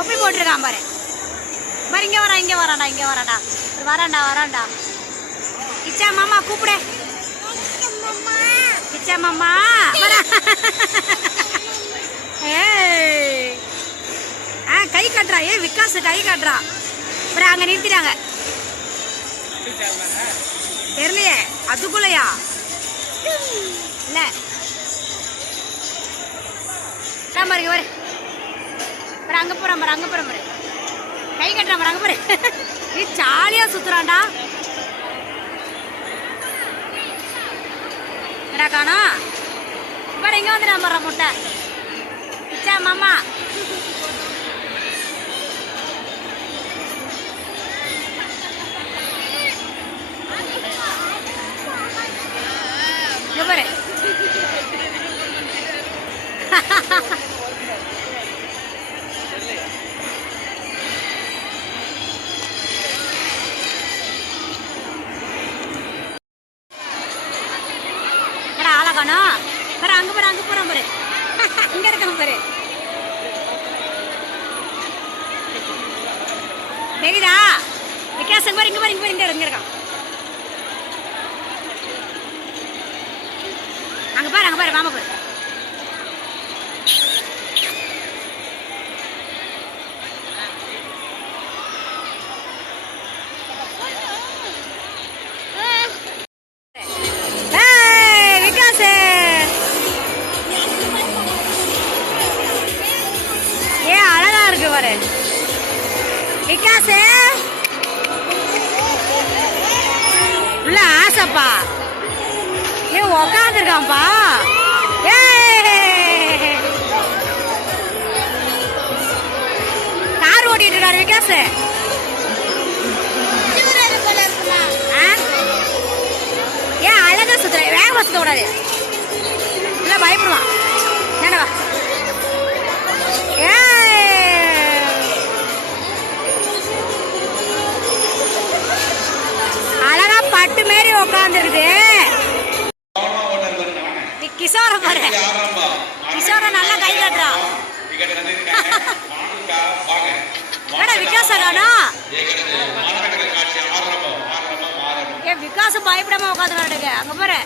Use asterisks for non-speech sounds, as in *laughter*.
தொப்பி போட்டிருக்கான் பாரு. பாரு இங்கே வரா இங்கே வரான்டா இங்கே வரான்டா இரு, வரான்டா வரான்டா கிச்சா மாமா கூப்பிடு. கிச்சா மாமா வரா. ஏய். ஆ கை காட்டுறா. ஏ விகாஸ் கை காட்டுறா. அப்புறம் அங்கே நிறுத்திட்டாங்க. தெரியலையே அதுக்குள்ளையா? இல்லை பாருங்க ஒரு அப்புறம் அங்கே போகிறான் பாரு அங்கே போகிறான் பாரு. கை கட்டுறான் பாரு அங்கே பாரு. நீ ஜாலியாக சுற்றுறான்டா என்னடா காணோம்? பாரு எங்கே வந்துடான் பாரு முட்டை. பிச்சா மாமா. காணோம் பாரு அங்க பாரு அங்க போறோம் பாரு. *laughs* இங்க இருக்கான் பாரு. தெரியுதா? விகாசம் பாரு இங்க பாரு இங்க பாரு இங்க இரு, இங்க இருக்கான். அங்க பாரு அங்க பாரு வாமா பாரு. করে ঠিক আছে உள்ள ஆசைப்பா. ஏ உக்காந்துருக்கான்ப்பா கார் ஓட்டிட்டு இருக்காரு விகாஸ் ஏன் அழகா சுத்துற. வேகமா சுத்த கூடாது. இல்ல பயப்படுவான். பட்டு பாருங்க, கிஷோர பாரு. கிஷோர நல்லா கை கட்டுறான் ஏடா விகாச காணோம் ஏகிறது விகாசம் பயப்படாம உட்காந்து அங்க பாரு.